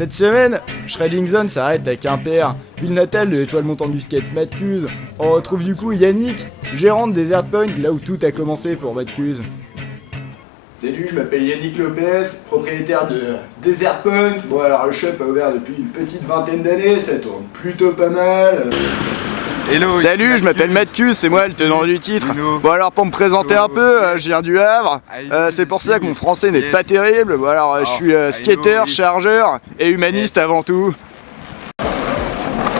Cette semaine, Shredding Zone s'arrête à Quimper, ville natale de l'étoile montante du skate Matt Cuse. On retrouve du coup Yannick, gérant de Desert Point, là où tout a commencé pour Matt Cuse. Salut, je m'appelle Yannick Lopez, propriétaire de Desert Point. Bon alors le shop a ouvert depuis une petite vingtaine d'années, ça tourne plutôt pas mal. Hello, salut, je m'appelle Matt Cuse, c'est moi le tenant du titre. Bon alors pour me présenter un peu, je viens du Havre, c'est pour ça que mon français n'est pas terrible. Bon alors je suis skater, chargeur et humaniste avant tout.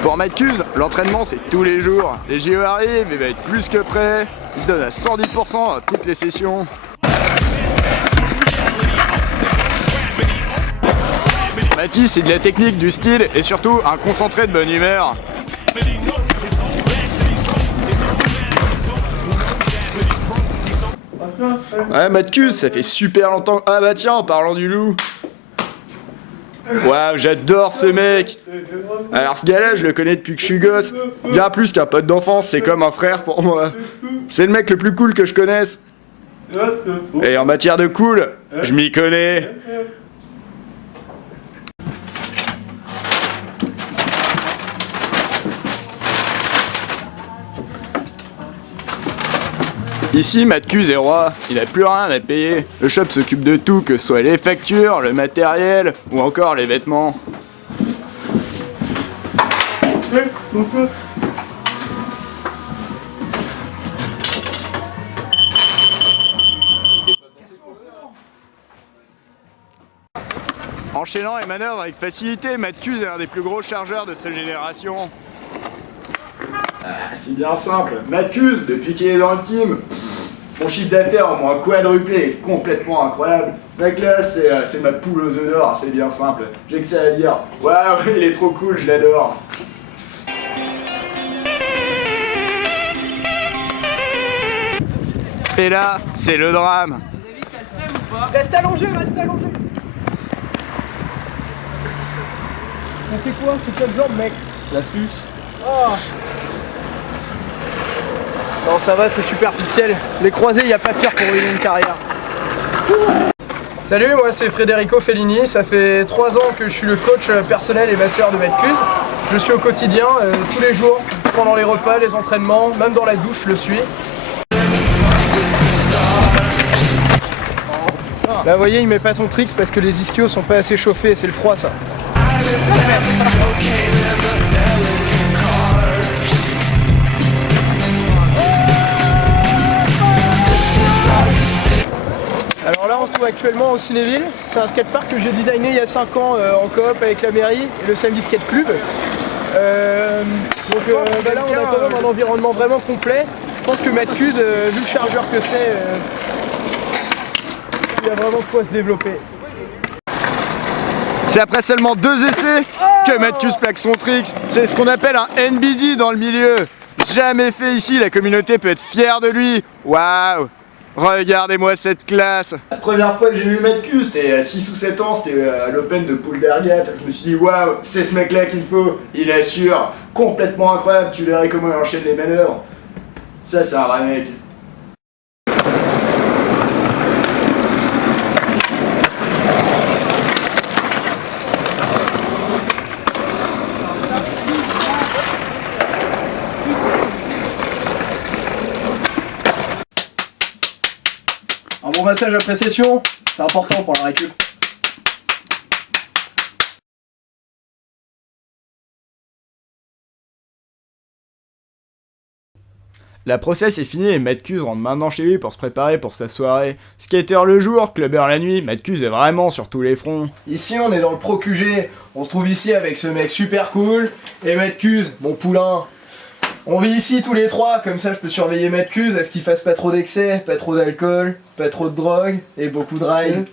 Pour Matt Cuse, l'entraînement c'est tous les jours. Les JO arrivent, il va être plus que prêt, il se donne à 110% à toutes les sessions. Mathis, c'est de la technique, du style et surtout un concentré de bonne humeur. Ouais, Matt Cuse, ça fait super longtemps. Ah bah tiens, en parlant du loup. Waouh, j'adore ce mec. Alors ce gars-là, je le connais depuis que je suis gosse. Bien plus qu'un pote d'enfance, c'est comme un frère pour moi. C'est le mec le plus cool que je connaisse. Et en matière de cool, je m'y connais. Ici, Matt Cuse est roi, il n'a plus rien à payer. Le shop s'occupe de tout, que ce soit les factures, le matériel ou encore les vêtements. Enchaînant les manœuvres avec facilité, Matt Cuse est un des plus gros chargeurs de cette génération. Ah, c'est bien simple. Matt Cuse, depuis qu'il est dans le team, mon chiffre d'affaires au moins quadruplé est complètement incroyable. Mec là, c'est ma poule aux œufs d'or, c'est bien simple. J'ai que ça à dire. Waouh, il est trop cool, je l'adore. Et là, c'est le drame. Reste allongé, reste allongé. On fait quoi? C'est quelle jambe, mec? La suce. Oh. Non, ça va, c'est superficiel. Les croisés, y a pas pire pour ruiner une carrière. Salut, moi c'est Federico Fellini. Ça fait 3 ans que je suis le coach personnel et masseur de Matt Cuse. Je suis au quotidien, tous les jours, pendant les repas, les entraînements, même dans la douche, je le suis. Là, vous voyez, il met pas son tricks parce que les ischios sont pas assez chauffés, c'est le froid ça. Alors là on se trouve actuellement au Cinéville, c'est un skatepark que j'ai designé il y a 5 ans en coop avec la mairie et le Samedi Skate Club. Là on a quand même un environnement vraiment complet. Je pense que Matt Cuse, vu le chargeur que c'est, il y a vraiment de quoi se développer. C'est après seulement 2 essais que Matt Cuse plaque son trick. C'est ce qu'on appelle un NBD dans le milieu. Jamais fait ici, la communauté peut être fière de lui. Waouh! Regardez-moi cette classe. La première fois que j'ai vu Matt Cuse, c'était à 6 ou 7 ans, c'était à l'Open de Pouldergat. Je me suis dit waouh, c'est ce mec là qu'il faut. Il assure, complètement incroyable, tu verrais comment il enchaîne les manœuvres. Ça c'est un vrai mec. Un bon massage après session, c'est important pour la récup. La process est finie et Matt Cuse rentre maintenant chez lui pour se préparer pour sa soirée. Skater le jour, clubbeur la nuit, Matt Cuse est vraiment sur tous les fronts. Ici on est dans le Pro QG, on se trouve ici avec ce mec super cool et Matt Cuse, mon poulain. On vit ici tous les trois, comme ça je peux surveiller Matt Cuse à ce qu'il fasse pas trop d'excès, pas trop d'alcool, pas trop de drogue et beaucoup de ride.